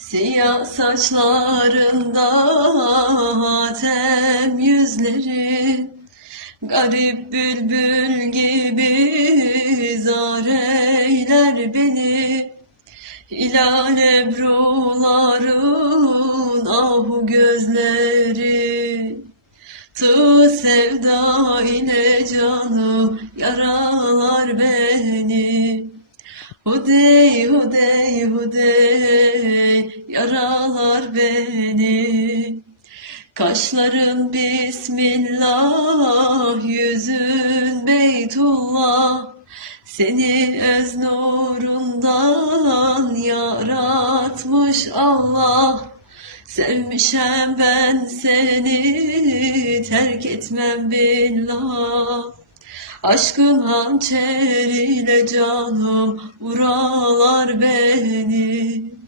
Siyah saçlarında hatem yüzleri, garip bülbül gibi zar eyler beni. Hilal ebruların ahu gözleri, tığ sevda ile canı yaralar beni. Hudey, hudey, hudey, yaralar beni. Kaşların Bismillah, yüzün Beytullah. Seni öz nurundan yaratmış Allah. Sevmişem ben seni, terk etmem billah. Aşkın hançeriyle canım vuralar beni.